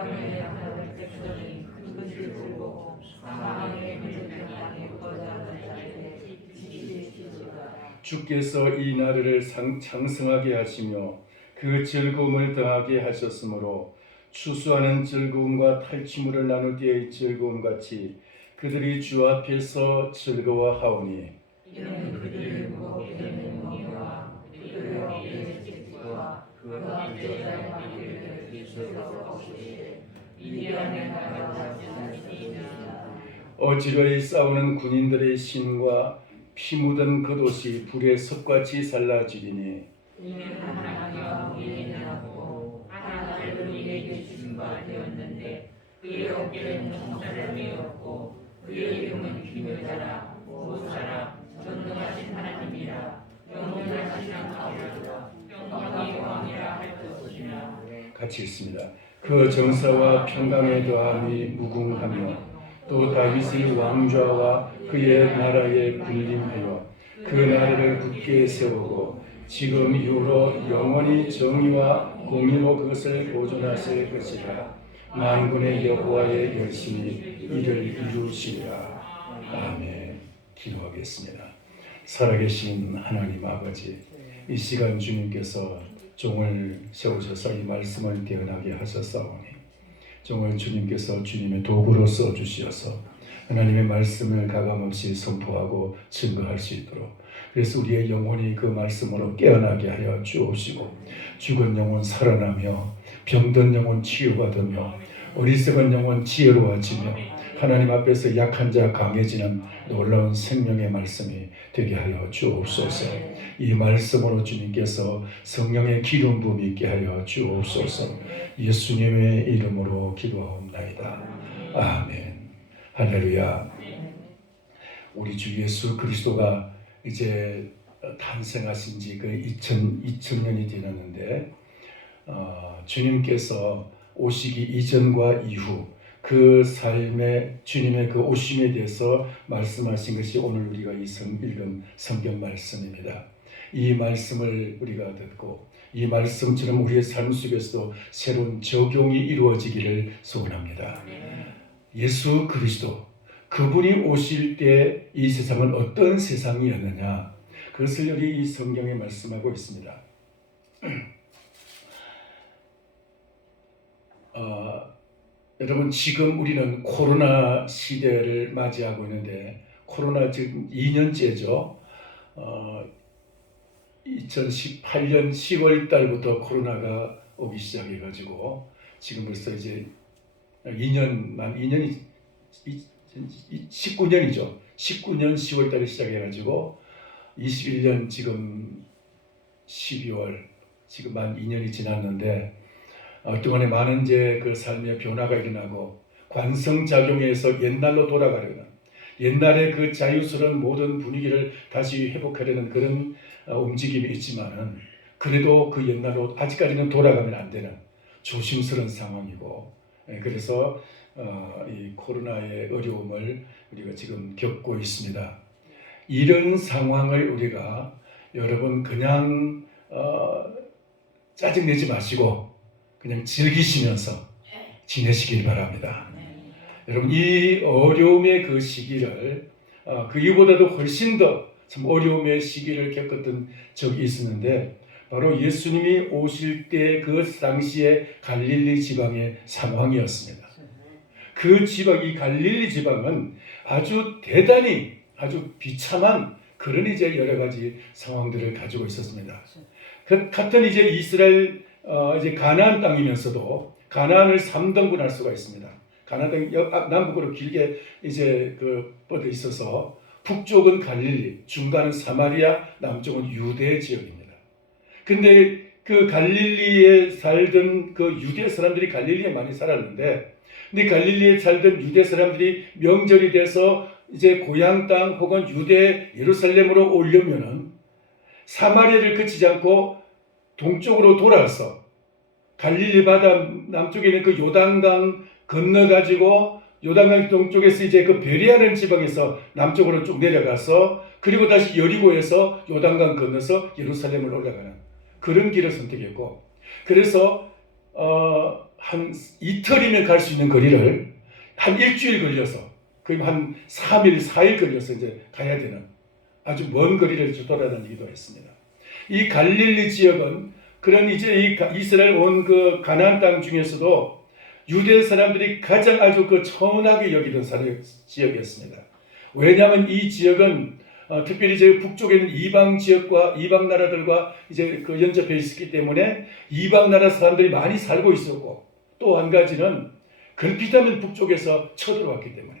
아브라함의 하나님의 백성이 그것을 보고 사망의 문을 향해 거절하는 자에게 지지시키시다. 주께서 이 나라를 장성하게 하시며 그 즐거움을 더하게 하셨으므로 추수하는 즐거움과 탈취물을 나눌 때의 즐거움 같이 그들이 주 앞에서 즐거워하오니 이는 그들의 무겁게 되는 멍에와 그들의 어깨의 책과 그 앞에 자연하기를 기술가 없이 미디안의 나라가 지나치니라. 어지러이 싸우는 군인들의 신과 피 묻은 겉옷이 불에 석같이 살라지리니 이는 하나님과 우리에게 낳고 하나님을 우리에게 주신 바 되었는데 그의 어깨는 총사람이었고 그의 이름은 기묘자라 보호자라 전능하신 하나님이라 영원하신 아버지라 평강의 왕이라 할 것이라. 같이 있습니다. 그 정사와 평강에 더함이 무궁하며 또 다윗의 왕좌와 그의 나라에 군림하여 그 나라를 굳게 세우고 지금 이후로 영원히 정의와 공의로 그것을 보존하실 것이라. 만군의 여호와의 열심히 이를 이루시리라. 아멘. 기도하겠습니다. 살아계신 하나님 아버지, 이 시간 주님께서 종을 세우셔서 이 말씀을 깨어나게 하셨사오니 종을 주님께서 주님의 도구로 써주시어서 하나님의 말씀을 가감없이 선포하고 증거할 수 있도록, 그래서 우리의 영혼이 그 말씀으로 깨어나게 하여 주옵시고 죽은 영혼 살아나며 병든 영혼 치유받으며 어리석은 영혼 지혜로워지며 하나님 앞에서 약한 자 강해지는 놀라운 생명의 말씀이 되게 하여 주옵소서. 이 말씀으로 주님께서 성령의 기름 부음이 있게 하여 주옵소서. 예수님의 이름으로 기도하옵나이다. 아멘. 할렐루야. 우리 주 예수 그리스도가 이제 탄생하신 지 그 2000년이 되었는데 주님께서 오시기 이전과 이후 그 삶의 주님의 그 오심에 대해서 말씀하신 것이 오늘 우리가 읽은 성경 말씀입니다. 이 말씀을 우리가 듣고 이 말씀처럼 우리의 삶 속에서도 새로운 적용이 이루어지기를 소원합니다. 예수 그리스도, 그분이 오실 때 이 세상은 어떤 세상이었느냐, 그것을 여기 이 성경에 말씀하고 있습니다. 여러분, 지금 우리는 코로나 시대를 맞이하고 있는데 코로나 지금 2년째죠. 2018년 10월 달부터 코로나가 오기 시작해가지고 지금 벌써 이제 2년이 19년이죠. 19년 10월 달에 시작해가지고 21년 지금 12월 지금 만 2년이 지났는데 동안에 많은 이제 그 삶의 변화가 일어나고 관성작용에서 옛날로 돌아가려는, 옛날의 그 자유스러운 모든 분위기를 다시 회복하려는 그런 움직임이 있지만은 그래도 그 옛날로 아직까지는 돌아가면 안 되는 조심스러운 상황이고, 그래서 이 코로나의 어려움을 우리가 지금 겪고 있습니다. 이런 상황을 우리가 여러분 그냥 짜증내지 마시고 그냥 즐기시면서 지내시길 바랍니다. 여러분, 이 어려움의 그 시기를 그이보다도 훨씬 더 참 어려움의 시기를 겪었던 적이 있었는데 바로 예수님이 오실 때 그 당시에 갈릴리 지방의 상황이었습니다. 그 지방, 이 갈릴리 지방은 아주 대단히 아주 비참한 그런 이제 여러 가지 상황들을 가지고 있었습니다. 그 같은 이제 이스라엘 이제 가나안 땅이면서도 가나안을 3등분할 수가 있습니다. 가나안 땅 남북으로 길게 이제 그 뻗어 있어서 북쪽은 갈릴리, 중간은 사마리아, 남쪽은 유대 지역입니다. 근데 그 갈릴리에 살던 그 유대 사람들이 갈릴리에 많이 살았는데, 근데 갈릴리에 살던 유대 사람들이 명절이 돼서 이제 고향 땅 혹은 유대 예루살렘으로 오려면은 사마리아를 거치지 않고 동쪽으로 돌아서 갈릴리 바다 남쪽에 있는 그 요단강 건너가지고 요단강 동쪽에서 이제 그 베레아라는 지방에서 남쪽으로 쭉 내려가서 그리고 다시 여리고에서 요단강 건너서 예루살렘을 올라가는 그런 길을 선택했고, 그래서 한 이틀이면 갈 수 있는 거리를 한 일주일 걸려서 거의 한 3일, 4일 걸려서 이제 가야 되는 아주 먼 거리를 돌아다니기도 했습니다. 이 갈릴리 지역은 그런 이제 이 이스라엘 온 그 가나안 땅 중에서도 유대 사람들이 가장 아주 그 천하게 여기던 지역이었습니다. 왜냐하면 이 지역은 특별히 이제 북쪽에 있는 이방 지역과 이방 나라들과 이제 그 연접해 있었기 때문에 이방 나라 사람들이 많이 살고 있었고, 또 한 가지는 걸핏하면 북쪽에서 쳐들어왔기 때문에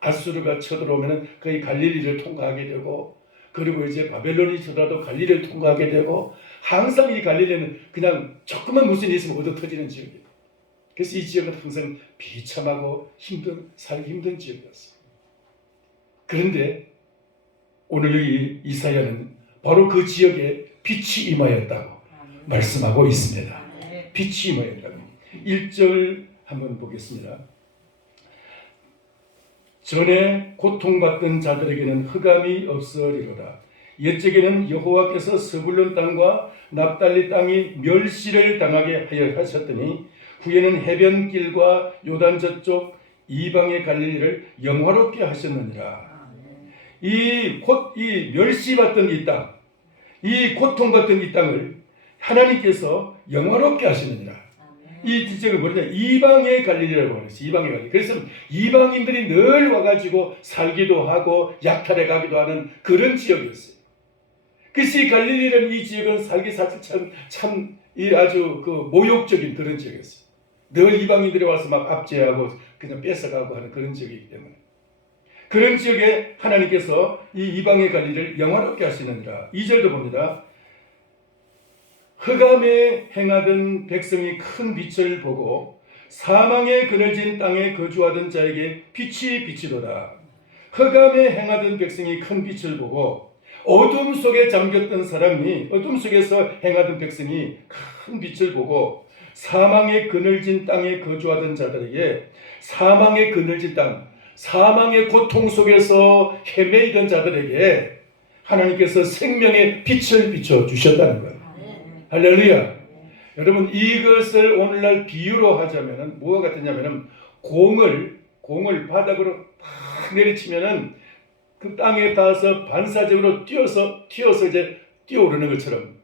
아수르가 쳐들어오면은 거의 갈릴리를 통과하게 되고, 그리고 이제 바벨론이 쳐들어도 갈릴리를 통과하게 되고, 항상 이 갈릴리는 그냥 조금만 무슨 일이 있으면 얻어 터지는 지역이에요. 그래서 이 지역은 항상 비참하고 살기 힘든 지역이었어요. 그런데 오늘 여기 이사야는 바로 그 지역에 빛이 임하였다고 말씀하고 있습니다. 빛이 임하였다고. 1절 한번 보겠습니다. 전에 고통받던 자들에게는 흑암이 없으리로다. 옛적에는 여호와께서 스불론 땅과 납달리 땅이 멸시를 당하게 하여 하셨더니 후에는 해변길과 요단 저쪽 이방의 갈릴리를 영화롭게 하셨느니라. 이 멸시받던 이 땅, 이 고통받던 이 땅을 하나님께서 영화롭게 하시느니라. 이 지적은 뭐냐? 이방의 갈릴리라고 하죠. 이방의 갈릴리. 그래서 이방인들이 늘 와가지고 살기도 하고 약탈해 가기도 하는 그런 지역이었어요. 그래서 이 갈릴리라는 이 지역은 살기 사실 참 아주 그 모욕적인 그런 지역이었어요. 늘 이방인들이 와서 막 압제하고 그냥 뺏어가고 하는 그런 지역이기 때문에, 그런 지역에 하나님께서 이 이방의 갈릴리를 영화롭게 하시느니라. 2절도 봅니다. 흑암에 행하던 백성이 큰 빛을 보고 사망의 그늘진 땅에 거주하던 자에게 빛이 비치도다. 흑암에 행하던 백성이 큰 빛을 보고 어둠 속에 잠겼던 사람이, 어둠 속에서 행하던 백성이 큰 빛을 보고 사망의 그늘진 땅에 거주하던 자들에게, 사망의 그늘진 땅, 사망의 고통 속에서 헤매이던 자들에게 하나님께서 생명의 빛을 비춰주셨다는 거예요. 할렐루야. 여러분, 이것을 오늘날 비유로 하자면은 뭐가 같으냐면은 공을 바닥으로 팍 내리치면은 그 땅에 닿아서 반사적으로 튀어서 이제 뛰어오르는 것처럼,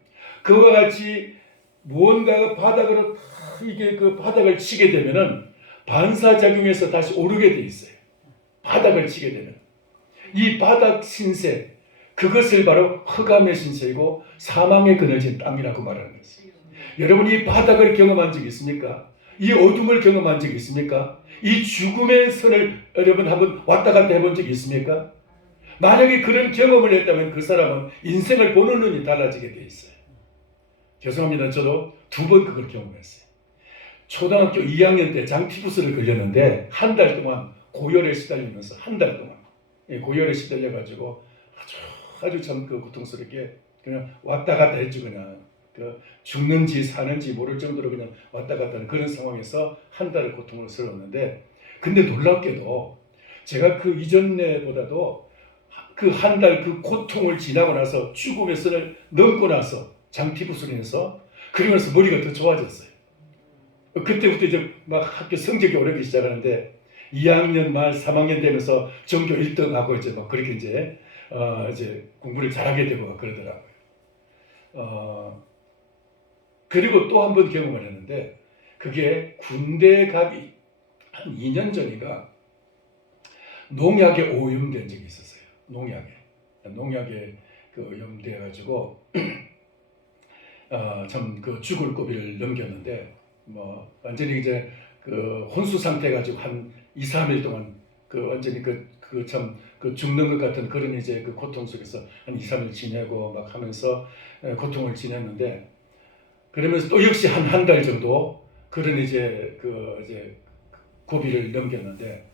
그와 같이 무언가가 바닥으로 이게 그 바닥을 치게 되면은 반사작용해서 다시 오르게 돼 있어요. 바닥을 치게 되면 이 바닥 신세, 그것을 바로 흑암의 신세이고 사망의 그늘진 땅이라고 말하는 것이에요. 여러분, 이 바닥을 경험한 적이 있습니까? 이 어둠을 경험한 적이 있습니까? 이 죽음의 선을 여러분 한번 왔다 갔다 해본 적이 있습니까? 만약에 그런 경험을 했다면 그 사람은 인생을 보는 눈이 달라지게 돼 있어요. 죄송합니다. 저도 2번 그걸 경험했어요. 초등학교 2학년 때 장티푸스를 걸렸는데 한 달 동안 고열에 시달리면서, 한 달 동안 고열에 시달려가지고 아주 참 그 고통스럽게 그냥 왔다 갔다 했죠. 그냥 그 죽는지 사는지 모를 정도로 그냥 왔다 갔다 하는 그런 상황에서 한 달을 고통을 스러웠는데, 근데 놀랍게도 제가 그 이전에보다도 그 한 달 그 고통을 지나고 나서 죽음의 선을 넘고 나서 장티푸스를 해서 그러면서 머리가 더 좋아졌어요. 그때부터 이제 막 학교 성적이 오르기 시작하는데 2학년 말 3학년 되면서 전교 1등하고 이제 막 그렇게 이제 공부를 잘하게 되고 그러더라고요. 그리고 또 한 번 경험을 했는데, 그게 군대 가기 한 2년 전인가 농약에 오염된 적이 있었어요. 농약에 그 오염돼가지고 참 그 죽을 고비를 넘겼는데, 뭐 완전히 이제 그 혼수 상태 가지고 한 2, 3일 동안 그 완전히 그 죽는 것 같은 그런 이제 그 고통 속에서 한 2, 3일 지내고 막 하면서 고통을 지냈는데, 그러면서 또 역시 한 달 정도 그런 이제 고비를 넘겼는데,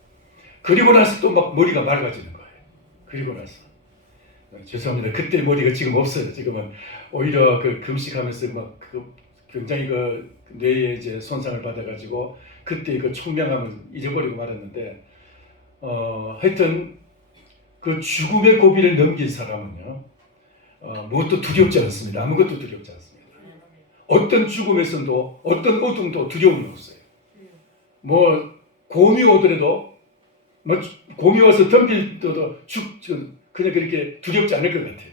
그리고 나서 또 막 머리가 맑아지는 거예요. 그리고 나서 죄송합니다. 그때 머리가 지금 없어요. 지금은 오히려 그 금식하면서 막 굉장히 그 뇌에 이제 손상을 받아가지고 그때 그 총명함을 잊어버리고 말았는데, 하여튼 그 죽음의 고비를 넘긴 사람은요, 무엇도 두렵지 않습니다. 아무것도 두렵지 않습니다. 어떤 죽음에서도 어떤 어둠도 두려움이 없어요. 뭐 곰이 오더라도 뭐 곰이 와서 덤빌때도 그냥 그렇게 두렵지 않을 것 같아요.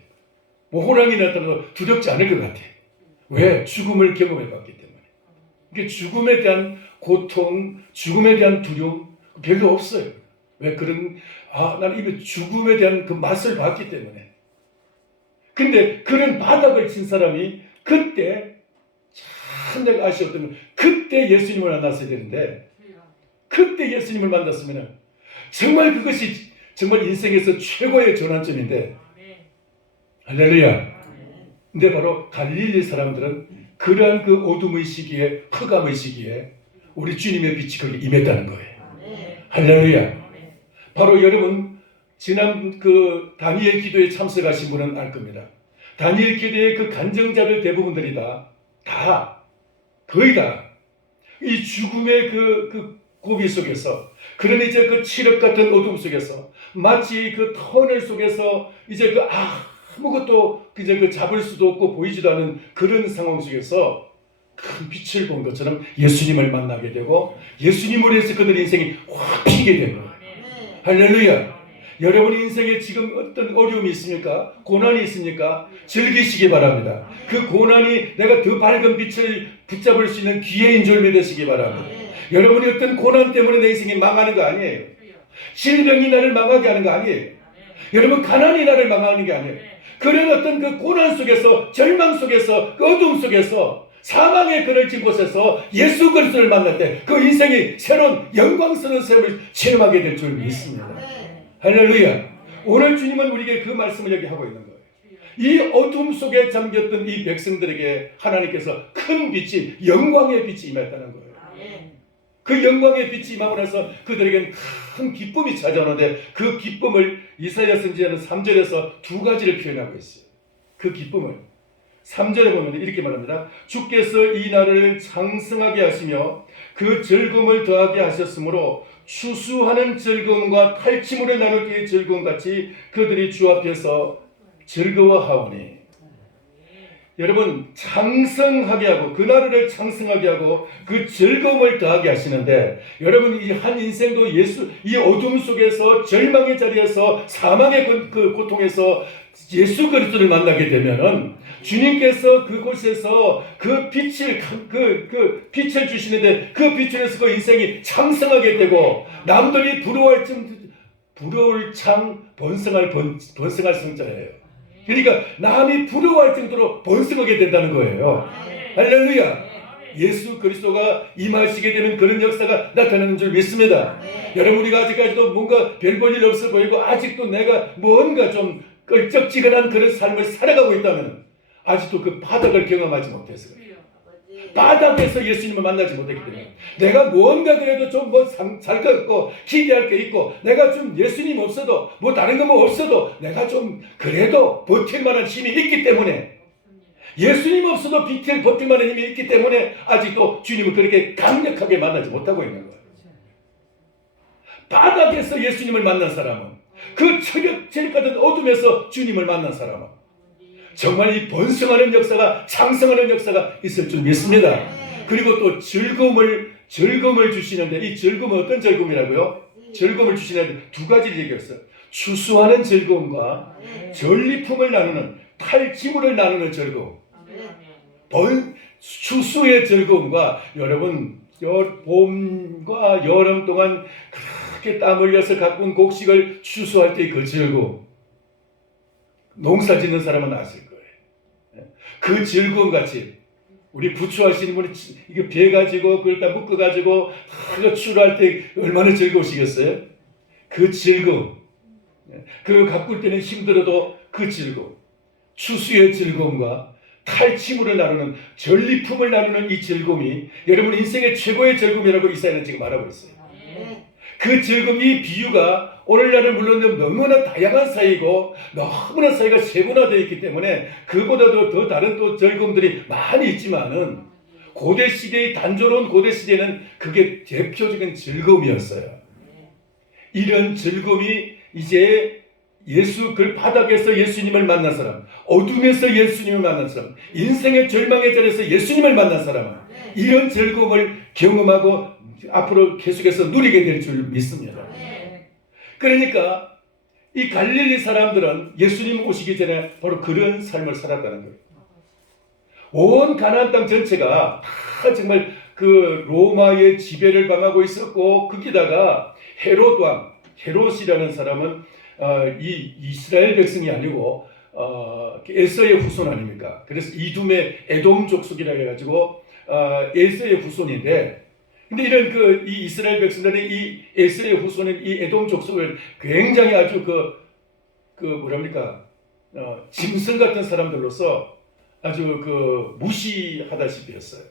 뭐 호랑이 나타나도 두렵지 않을 것 같아요. 왜? 죽음을 경험해 봤기 때문에. 그러니까 죽음에 대한 고통, 죽음에 대한 두려움 별로 없어요. 왜? 나는 이미 죽음에 대한 그 맛을 봤기 때문에. 근데 그런 바닥을 친 사람이 그때 참 내가 아쉬웠던 건 그때 예수님을 만났어야 되는데 그때 예수님을 만났으면 정말 그것이 정말 인생에서 최고의 전환점인데 할렐루야. 근데 바로 갈릴리 사람들은 그러한 그 어둠의 시기에 흑암의 시기에 우리 주님의 빛이 거기 임했다는 거예요. 할렐루야. 바로 여러분 지난 그 다니엘 기도에 참석하신 분은 알 겁니다. 다니엘 기도의 그 간증자들 대부분들이 거의 다 이 죽음의 그 고비 속에서 그런 이제 그 칠흑 같은 어둠 속에서 마치 그 터널 속에서 이제 아무것도 이제 그 잡을 수도 없고 보이지도 않는 그런 상황 속에서 큰 빛을 본 것처럼 예수님을 만나게 되고 예수님으로 해서 그들 인생이 확 피게 되는 거예요. 할렐루야. 여러분 인생에 지금 어떤 어려움이 있습니까? 고난이 있습니까? 즐기시기 바랍니다. 그 고난이 내가 더 밝은 빛을 붙잡을 수 있는 기회인 줄 믿으시기 바랍니다. 여러분이 어떤 고난 때문에 내 인생이 망하는 거 아니에요. 질병이 나를 망하게 하는 거 아니에요. 여러분 가난이 나를 망하는 게 아니에요. 그런 어떤 그 고난 속에서 절망 속에서 그 어둠 속에서 사망의 그늘 진 곳에서 예수 그리스도를 만날 때 그 인생이 새로운 영광스러운 삶을 체험하게 될 줄 믿습니다. 할렐루야. 오늘 주님은 우리에게 그 말씀을 여기 하고 있는 거예요. 이 어둠 속에 잠겼던 이 백성들에게 하나님께서 큰 빛이 영광의 빛이 임했다는 거예요. 그 영광의 빛이 임하고 나서 그들에게는 큰 기쁨이 찾아오는데 그 기쁨을 이사야 선지자는 3절에서 두 가지를 표현하고 있어요. 그 기쁨을 3절에 보면 이렇게 말합니다. 주께서 이 나라를 장성하게 하시며 그 즐거움을 더하게 하셨으므로 추수하는 즐거움과 탈취물을 나눌 때의 즐거움 같이 그들이 주 앞에서 즐거워하오니. 여러분 장성하게 하고 그 나라를 장성하게 하고 그 즐거움을 더하게 하시는데 여러분 이 한 인생도 이 어둠 속에서 절망의 자리에서 사망의 그 고통에서 예수 그리스도를 만나게 되면은 주님께서 그곳에서 그 빛을 주시는데 그 빛에서 그 인생이 장성하게 되고 남들이 부러울 창 번성할 성자예요. 그러니까 남이 부러워할 정도로 번성하게 된다는 거예요. 할렐루야. 예수 그리스도가 임하시게 되는 그런 역사가 나타나는 줄 믿습니다. 여러분 우리가 아직까지도 뭔가 별 볼 일 없어 보이고 아직도 내가 뭔가 좀 끌적지근한 그런 삶을 살아가고 있다면 아직도 그 바닥을 경험하지 못해서 그래요. 바닥에서 예수님을 만나지 못했기 때문에 내가 뭔가 그래도 좀 뭐 살 것 같고 기대할 게 있고 내가 좀 예수님 없어도 뭐 다른 거 뭐 없어도 내가 좀 그래도 버틸 만한 힘이 있기 때문에 예수님 없어도 버틸 만한 힘이 있기 때문에 아직도 주님을 그렇게 강력하게 만나지 못하고 있는 거예요. 바닥에서 예수님을 만난 사람은 그 철벽 같은 어둠에서 주님을 만난 사람은 정말 이 번성하는 역사가 장성하는 역사가 있을 줄 믿습니다. 그리고 또 즐거움을 주시는데 이 즐거움은 어떤 즐거움이라고요? 즐거움을 주시는데 두 가지를 얘기했어요. 추수하는 즐거움과 전리품을 나누는 탈취물을 나누는 즐거움. 추수의 즐거움과 여러분 봄과 여름 동안 그렇게 땀 흘려서 가꾼 곡식을 추수할 때의 그 즐거움. 농사 짓는 사람은 아실 거예요. 그 즐거움 같이 우리 부추하시는 분이 이거 배 가지고 그걸 다 묶어 가지고 추수할 때 얼마나 즐거우시겠어요? 그 즐거움. 그 가꿀 때는 힘들어도 그 즐거움. 추수의 즐거움과 탈취물을 나누는 전리품을 나누는 이 즐거움이 여러분 인생의 최고의 즐거움이라고 이사야는 지금 말하고 있어요. 그 즐거움, 이 비유가 오늘날은 물론 너무나 다양한 사이고 너무나 사이가 세분화되어 있기 때문에 그보다도 더 다른 또 즐거움들이 많이 있지만은 고대 시대의 단조로운 고대 시대는 그게 대표적인 즐거움이었어요. 이런 즐거움이 이제 그 바닥에서 예수님을 만난 사람, 어둠에서 예수님을 만난 사람, 인생의 절망의 자리에서 예수님을 만난 사람은 이런 즐거움을 경험하고 앞으로 계속해서 누리게 될 줄 믿습니다. 그러니까 이 갈릴리 사람들은 예수님 오시기 전에 바로 그런 삶을 살았다는 거예요. 온 가나안 땅 전체가 다 정말 그 로마의 지배를 당하고 있었고, 거기다가 헤롯 왕, 헤롯이라는 사람은 이 이스라엘 백성이 아니고 에서의 후손 아닙니까? 그래서 이둠의 에돔 족속이라고 해가지고 에서의 후손인데, 근데 이런 이 이스라엘 백성들이 이 에서의 후손인 이 에돔 족속을 굉장히 아주 뭐랍니까? 짐승 같은 사람들로서 아주 무시하다시피 했어요.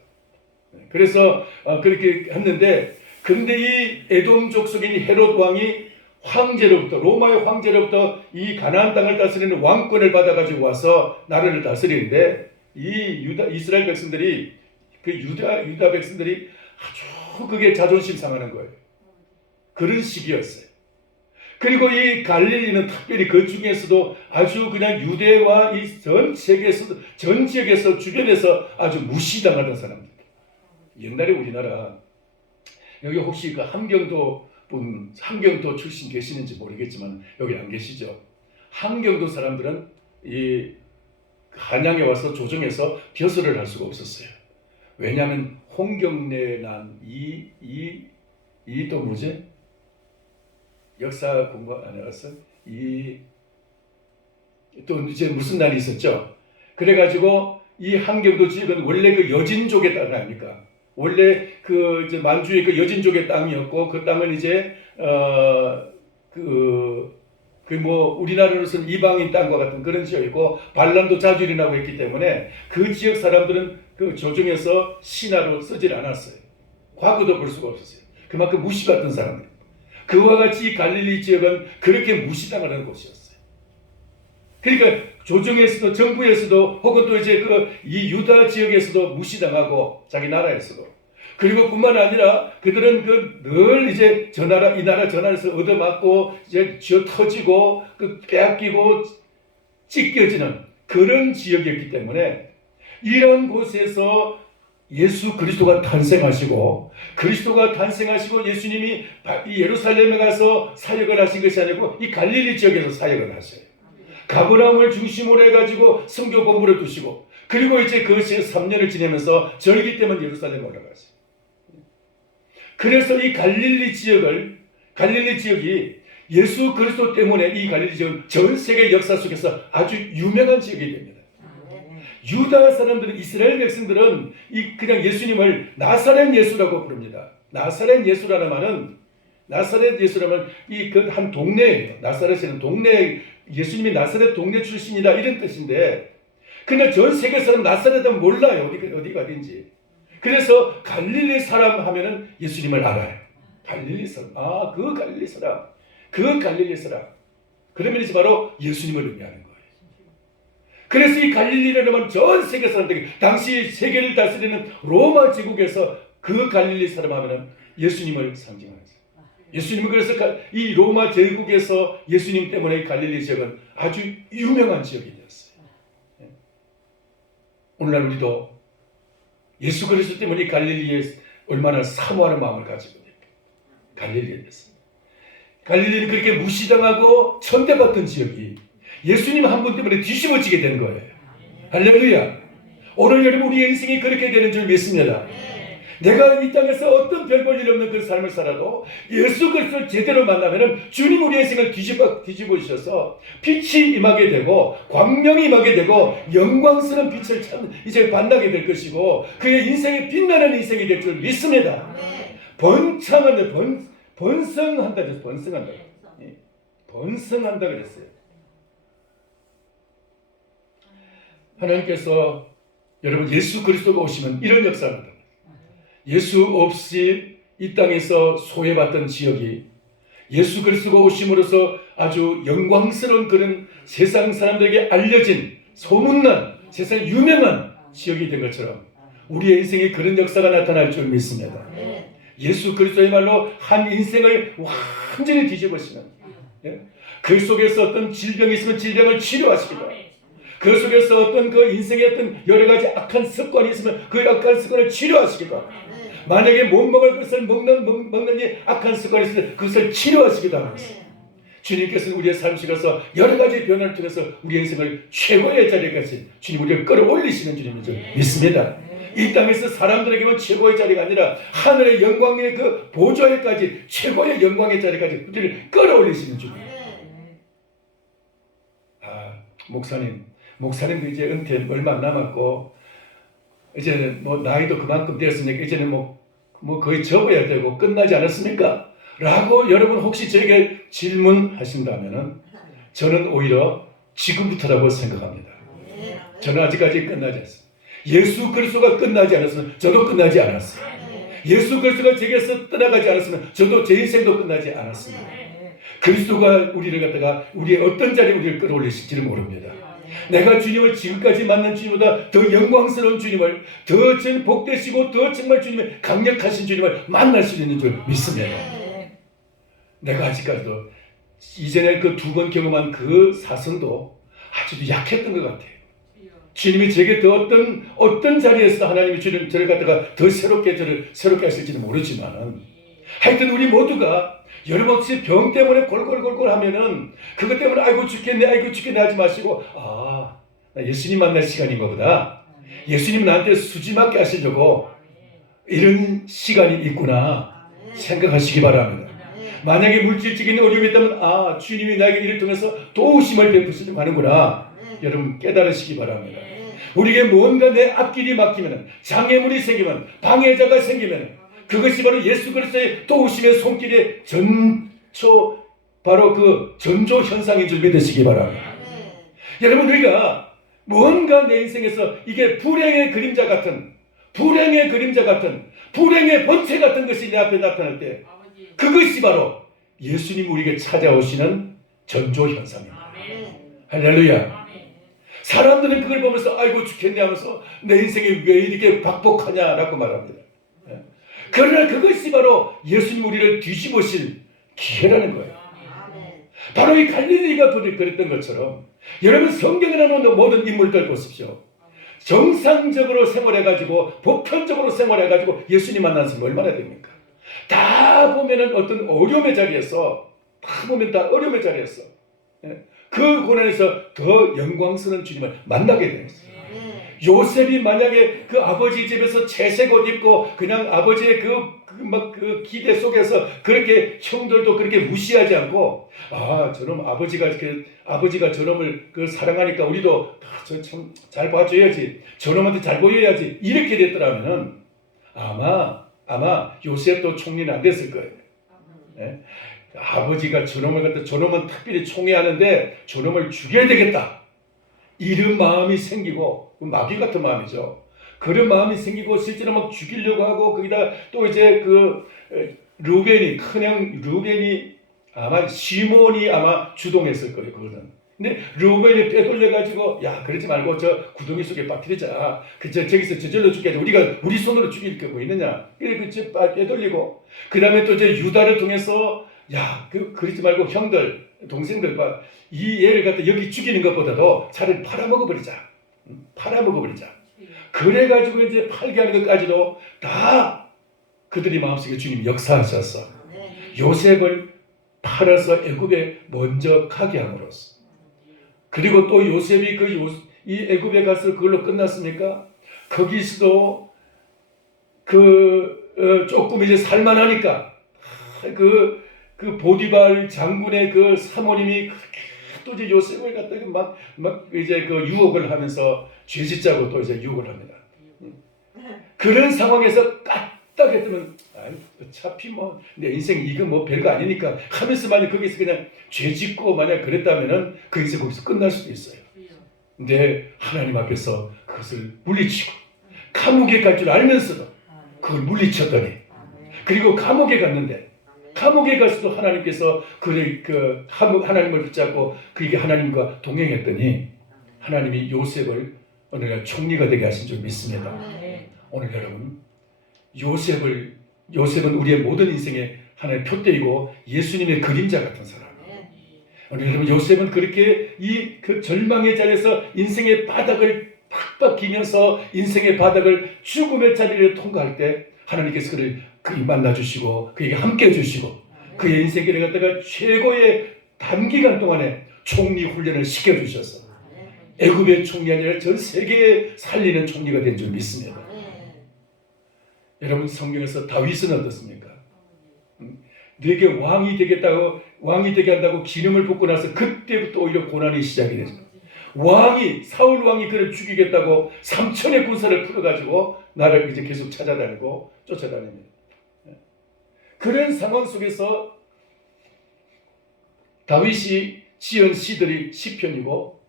그래서 그렇게 했는데, 그런데 이 에돔 족속인 헤롯 왕이 황제로부터, 로마의 황제로부터 이 가나안 땅을 다스리는 왕권을 받아가지고 와서 나라를 다스리는데, 이 이스라엘 백성들이, 유다 백성들이 아주 그게 자존심 상하는 거예요. 그런 시기였어요. 그리고 이 갈릴리는 특별히 그 중에서도 아주 그냥 유대와 이 전 세계에서도, 전 지역에서, 주변에서 아주 무시당하던 사람들. 옛날에 우리나라, 여기 혹시 그 함경도 출신 계시는지 모르겠지만 여기 안 계시죠? 함경도 사람들은 이 한양에 와서 조정에서 벼슬을 할 수가 없었어요. 왜냐하면 홍경래 난 이 또 뭐지? 역사 공부 안 해왔어? 또 이제 무슨 난이 있었죠? 그래가지고 이 함경도 지역은 원래 그 여진족의 땅 아닙니까? 원래 이제 만주의 그 여진족의 땅이었고, 그 땅은 이제 우리나라로서는 이방인 땅과 같은 그런 지역이고, 반란도 자주 일어나고 했기 때문에 그 지역 사람들은 그 조정에서 신하로 쓰질 않았어요. 과거도 볼 수가 없었어요. 그만큼 무시받던 사람들. 그와 같이 이 갈릴리 지역은 그렇게 무시당하는 곳이었어요. 그러니까 조정에서도, 정부에서도, 혹은 또 이제 이 유다 지역에서도 무시당하고, 자기 나라에서도. 그리고 뿐만 아니라 그들은 늘 이제 저 나라, 이 나라, 저 나라에서 얻어맞고, 이제 쥐어 터지고, 빼앗기고, 찢겨지는 그런 지역이었기 때문에, 이런 곳에서 예수 그리스도가 탄생하시고, 예수님이 이 예루살렘에 가서 사역을 하신 것이 아니고 이 갈릴리 지역에서 사역을 하셔요. 가버나움을 중심으로 해가지고 성교 공부를 두시고, 그리고 이제 그것이 3년을 지내면서 절기 때문에 예루살렘에 올라가세요. 그래서 이 갈릴리 지역이 예수 그리스도 때문에 이 갈릴리 지역은 전 세계 역사 속에서 아주 유명한 지역이 됩니다. 유다 사람들은, 이스라엘 백성들은 그냥 예수님을 나사렛 예수라고 부릅니다. 나사렛 예수라는 말은 한 동네예요. 나사렛에는 동네, 예수님이 나사렛 동네 출신이다 이런 뜻인데, 그냥 전 세계 사람 나사렛은 몰라요. 어디가 어딘지. 그래서 갈릴리 사람 하면은 예수님을 알아요. 갈릴리 사람. 그 갈릴리 사람. 그러면 이제 바로 예수님을 의미하는 거예요. 그래서 이 갈릴리라는 말은 전 세계 사람들이, 당시 세계를 다스리는 로마 제국에서 그 갈릴리 사람 하면은 예수님을 상징하는 거예요. 예수님은 그래서 이 로마 제국에서 예수님 때문에 이 갈릴리 지역은 아주 유명한 지역이 되었어요. 오늘날 우리도 예수 그리스도 때문에 이 갈릴리에 얼마나 사모하는 마음을 가지고 있습니까? 갈릴리에 대해서. 갈릴리는 그렇게 무시당하고 천대받던 지역이 예수님 한 분 때문에 뒤집어지게 된 거예요. 할렐루야. 오늘 여러분, 우리의 인생이 그렇게 되는 줄 믿습니다. 내가 이 땅에서 어떤 별 볼 일 없는 그 삶을 살아도 예수 그리스도를 제대로 만나면 주님 우리의 인생을 뒤집어 주셔서 빛이 임하게 되고, 광명이 임하게 되고, 영광스러운 빛을 이제 만나게 될 것이고, 그의 인생이 빛나는 인생이 될 줄 믿습니다. 번성한다 그랬어요. 하나님께서 여러분 예수 그리스도가 오시면 이런 역사를 합니다. 예수 없이 이 땅에서 소외받던 지역이 예수 그리스도가 오심으로써 아주 영광스러운 그런 세상 사람들에게 알려진, 소문난, 세상 유명한 지역이 된 것처럼 우리의 인생에 그런 역사가 나타날 줄 믿습니다. 예수 그리스도의 말로 한 인생을 완전히 뒤집으시는, 그 속에서 어떤 질병이 있으면 질병을 치료하시기도, 그 속에서 어떤 그 인생의 어떤 여러 가지 악한 습관이 있으면 그 악한 습관을 치료하시기도, 만약에 못 먹을 것을 먹는 이 악한 습관이 있을 때 그것을 치료하시기도 하면서 주님께서는 우리의 삶 속에서 여러 가지 변화를 통해서 우리 인생을 최고의 자리까지 주님 우리를 끌어올리시는 주님인 줄 믿습니다. 이 땅에서 사람들에게만 최고의 자리가 아니라 하늘의 영광의 그 보좌에까지 최고의 영광의 자리까지 우리를 끌어올리시는 주님. 목사님도 이제 은퇴 얼마 안 남았고 이제는 뭐 나이도 그만큼 되었으니까 이제는 뭐 거의 접어야 되고 끝나지 않았습니까? 라고 여러분 혹시 저에게 질문하신다면은 저는 오히려 지금부터라고 생각합니다. 저는 아직까지 끝나지 않습니다. 예수 그리스도가 끝나지 않았으면 저도 끝나지 않았어요. 예수 그리스도가 제게서 떠나가지 않았으면 저도 제 인생도 끝나지 않았습니다. 그리스도가 우리를 갖다가 우리의 어떤 자리에 우리를 끌어올리실지를 모릅니다. 내가 주님을 지금까지 만난 주님보다 더 영광스러운 주님을 더 복되시고 더 정말 주님의 강력하신 주님을 만날 수 있는 줄 믿습니다. 내가 아직까지도 이전에 그 2번 경험한 그 사성도 아주 약했던 것 같아요. 주님이 제게 더 어떤 자리에서 하나님이 저를 갖다가 더 새롭게 하실지는 모르지만 하여튼 우리 모두가 여러분 혹시 병 때문에 골골골골 하면은 그것 때문에 아이고 죽겠네 하지 마시고 나 예수님 만날 시간인가 보다. 예수님 나한테 수지 맞게 하시려고 이런 시간이 있구나 생각하시기 바랍니다. 만약에 물질적인 어려움이 있다면 주님이 나에게 이를 통해서 도우심을 베푸시려고 하는구나. 여러분 깨달으시기 바랍니다. 우리에게 뭔가 내 앞길이 막히면 장애물이 생기면 방해자가 생기면 그것이 바로 예수 그리스도의 도우심의 손길의 바로 그 전조 현상인 줄 믿으시기 바랍니다. 여러분 우리가 뭔가 내 인생에서 이게 불행의 그림자 같은 불행의 본체 같은 것이 내 앞에 나타날 때 그것이 바로 예수님 우리에게 찾아오시는 전조 현상입니다. 할렐루야. 사람들은 그걸 보면서 아이고 죽겠네 하면서 내 인생이 왜 이렇게 박복하냐라고 말합니다. 그러나 그것이 바로 예수님 우리를 뒤집으실 기회라는 거예요. 바로 이 갈릴리가 그랬던 것처럼 여러분 성경에 나오는 모든 인물들 보십시오. 정상적으로 생활해가지고 보편적으로 생활해가지고 예수님 만난 사람이 얼마나 됩니까? 다 보면은 어떤 어려움의 자리에서 그 고난에서 더 영광스러운 주님을 만나게 되었어요. 요셉이 만약에 그 아버지 집에서 채색 옷 입고 그냥 아버지의 그 기대 속에서 그렇게 형들도 그렇게 무시하지 않고 저놈 아버지가 저놈을 사랑하니까 우리도 참 잘 봐줘야지 저놈한테 잘 보여야지 이렇게 됐더라면은 아마 요셉도 총리는 안 됐을 거예요. 네? 아버지가 저놈은 특별히 총애하는데 저놈을 죽여야 되겠다 이런 마음이 생기고 마귀 같은 마음이죠. 그런 마음이 생기고 실제로 막 죽이려고 하고 거기다 또 이제 큰형 루벤이 아마 시몬이 주동했을 거예요. 그거는. 근데 루벤이 빼돌려가지고 그러지 말고 저 구덩이 속에 빠뜨리자. 저기서 저절로 죽게 하자. 우리 손으로 죽일 게 뭐 있느냐. 그래서 빼돌리고 그 다음에 또 이제 유다를 통해서 그러지 말고 형들 동생들과 이 애를 갖다 여기 죽이는 것보다도 차라리 팔아먹어버리자. 그래가지고 이제 팔게 하는 것까지도 다 그들이 마음속에 주님이 역사하셔서 요셉을 팔아서 애굽에 먼저 가게 함으로써 그리고 또 요셉이 이 애굽에 가서 그걸로 끝났습니까? 거기서도 조금 이제 살만하니까 그 보디발 장군의 그 사모님이 그렇게 또 이제 요셉을 갖다가 막 이제 유혹을 하면서 죄짓자고 또 이제 유혹을 합니다. 그런 상황에서 까딱했으면 어차피 내 인생 이거 별거 아니니까 하면서 만약 거기서 그냥 죄짓고 만약 그랬다면은 그 인생 거기서 끝날 수도 있어요. 근데 하나님 앞에서 그것을 물리치고 감옥에 갈 줄 알면서도 그걸 물리쳤더니 그리고 감옥에 갔는데 감옥에 가서도 하나님께서 하나님을 붙잡고 그에게 하나님과 동행했더니 하나님이 요셉을 어느 날 총리가 되게 하신 줄 믿습니다. 오늘 여러분 요셉은 우리의 모든 인생의 하나의 표대이고 예수님의 그림자 같은 사람. 오늘 여러분 요셉은 그렇게 그 절망의 자리에서 인생의 바닥을 팍팍 기면서 인생의 바닥을 죽음의 자리를 통과할 때 하나님께서 그를 만나주시고 그에게 함께 해주시고 그의 인생길에 갖다가 최고의 단기간 동안에 총리 훈련을 시켜주셔서 애굽의 총리 아니라 전 세계에 살리는 총리가 된 줄 믿습니다. 여러분 성경에서 다윗은 어떻습니까? 내게 왕이 되게 한다고 기름을 붓고 나서 그때부터 오히려 고난이 시작이 되죠. 사울 왕이 그를 죽이겠다고 3천의 군사를 풀어가지고 나를 이제 계속 찾아다니고 쫓아다닙니다. 그런 상황 속에서 다윗이 지은 시들이 시편이고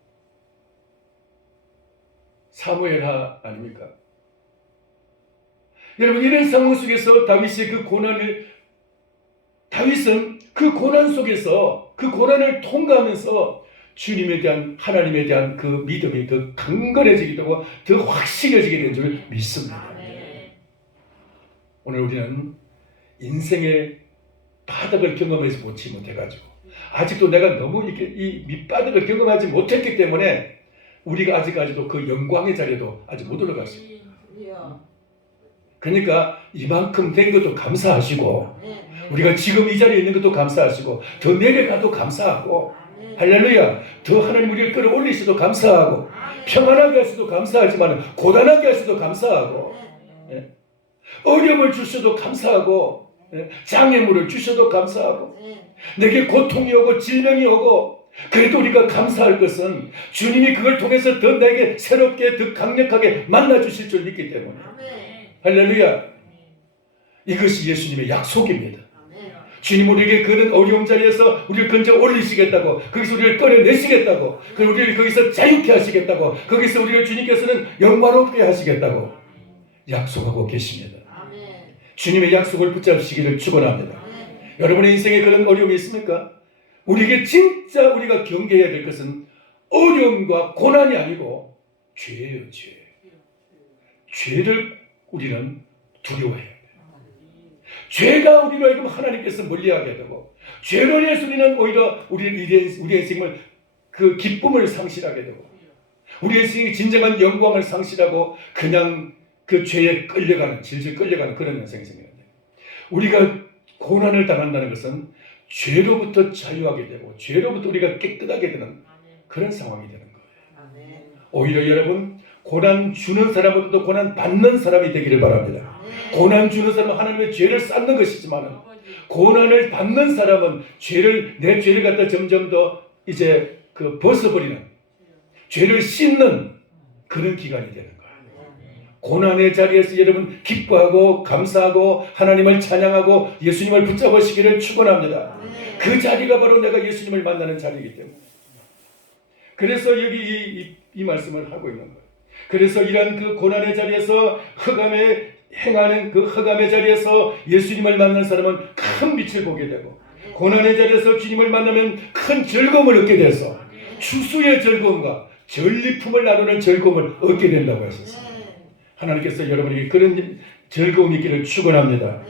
사무엘하 아닙니까? 여러분 이런 상황 속에서 다윗은 그 고난 속에서 그 고난을 통과하면서 주님에 대한 하나님에 대한 그 믿음이 더 강건해지기도 하고 더 확실해지게 된 줄 믿습니다. 오늘 우리는 인생의 바닥을 경험하지 못해가지고 아직도 내가 너무 이렇게 이 밑바닥을 경험하지 못했기 때문에 우리가 아직까지도 그 영광의 자리에도 아직 못 올라갔습니다. 그러니까 이만큼 된 것도 감사하시고 우리가 지금 이 자리에 있는 것도 감사하시고 더 내려가도 감사하고 할렐루야 더 하나님 우리를 끌어올리셔도 감사하고 평안하게 하셔도 감사하지만 고단하게 하셔도 감사하고 어려움을 주셔도 감사하고 장애물을 주셔도 감사하고 내게 고통이 오고 질병이 오고 그래도 우리가 감사할 것은 주님이 그걸 통해서 더 내게 새롭게 더 강력하게 만나주실 줄 믿기 때문에 할렐루야 이것이 예수님의 약속입니다. 주님 우리에게 그런 어려운 자리에서 우리를 건져 올리시겠다고 거기서 우리를 꺼내내시겠다고 그리고 우리를 거기서 자유케 하시겠다고 거기서 우리를 주님께서는 영광롭게 하시겠다고 약속하고 계십니다. 주님의 약속을 붙잡으시기를 축원합니다. 여러분의 인생에 그런 어려움이 있습니까? 우리에게 진짜 우리가 경계해야 될 것은 어려움과 고난이 아니고 죄예요. 죄를 우리는 두려워해야 돼요. 죄가 우리로 하여금 하나님께서 멀리하게 되고 죄로 인해서 우리는 오히려 우리의 인생을 그 기쁨을 상실하게 되고 우리의 인생의 진정한 영광을 상실하고 그냥 그 죄에 질질 끌려가는 그런 인생이 생깁니다. 우리가 고난을 당한다는 것은 죄로부터 자유하게 되고 죄로부터 우리가 깨끗하게 되는 그런 상황이 되는 거예요. 오히려 여러분 고난 주는 사람보다도 고난 받는 사람이 되기를 바랍니다. 고난 주는 사람은 하나님의 죄를 쌓는 것이지만 고난을 받는 사람은 내 죄를 갖다 점점 더 이제 벗어버리는 죄를 씻는 그런 기간이 되는 거예요. 고난의 자리에서 여러분 기뻐하고 감사하고 하나님을 찬양하고 예수님을 붙잡으시기를 축원합니다. 그 자리가 바로 내가 예수님을 만나는 자리이기 때문에 그래서 여기 이 말씀을 하고 있는 거예요. 그래서 이런 그 고난의 자리에서 행하는 그 흑암의 자리에서 예수님을 만난 사람은 큰 빛을 보게 되고 고난의 자리에서 주님을 만나면 큰 즐거움을 얻게 돼서 추수의 즐거움과 전리품을 나누는 즐거움을 얻게 된다고 하셨어요. 하나님께서 여러분에게 그런 즐거움이 있기를 축원합니다.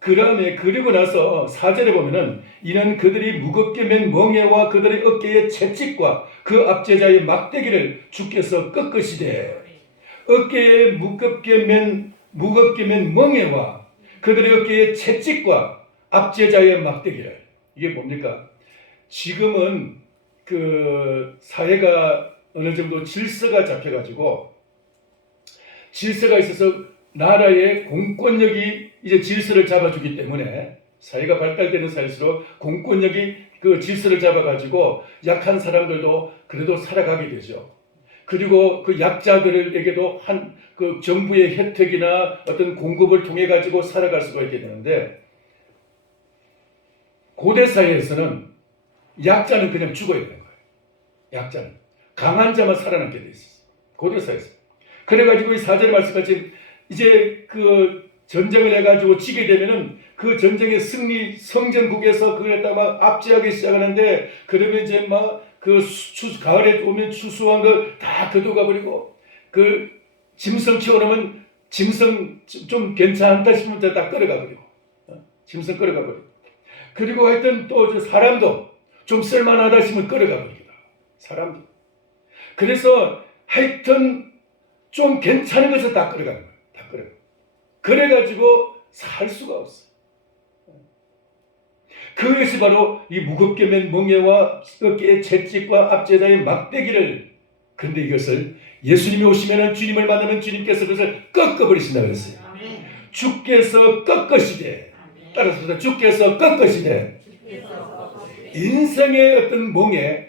그리고 나서 4절에 보면은 이는 그들이 무겁게 맨 멍에와 그들의 어깨의 채찍과 그 압제자의 막대기를 주께서 꺾으시되 어깨에 무겁게 맨 멍에와 그들의 어깨의 채찍과 압제자의 막대기를 이게 뭡니까? 지금은 그 사회가 어느 정도 질서가 잡혀가지고 질서가 있어서 나라의 공권력이 이제 질서를 잡아주기 때문에 사회가 발달되는 사회일수록 공권력이 그 질서를 잡아가지고 약한 사람들도 그래도 살아가게 되죠. 그리고 그 약자들에게도 그 정부의 혜택이나 어떤 공급을 통해 가지고 살아갈 수가 있게 되는데 고대 사회에서는 약자는 그냥 죽어야 되는 거예요. 약자는 강한 자만 살아남게 돼 있었어요. 고대 사회에서. 그래가지고 이 4절의 말씀같이 이제 그 전쟁을 해가지고 지게 되면은 그 전쟁의 성전국에서 그걸 갖다가 막 압제하기 시작하는데 그러면 이제 막 그 가을에 오면 추수한 걸 다 걷어가 버리고 그 짐승 키워놓으면 짐승 좀 괜찮다 싶으면 다 끌어가 버리고 짐승 끌어가 버리고 그리고 하여튼 또 사람도 좀 쓸만하다 싶으면 끌어가 버리기도 하고 사람도 그래서 하여튼 좀 괜찮은 것을 다 끌어가는 거예요. 다 끌어가. 그래가지고 살 수가 없어. 그것이 바로 이 무겁게 맨 멍에와 어깨의 채찍과 앞제자의 막대기를, 그런데 이것을 예수님이 오시면, 주님을 만나면 주님께서 그것을 꺾어버리신다 그랬어요. 주께서 꺾으시되, 따라서 주께서 꺾으시되, 인생의 어떤 멍에,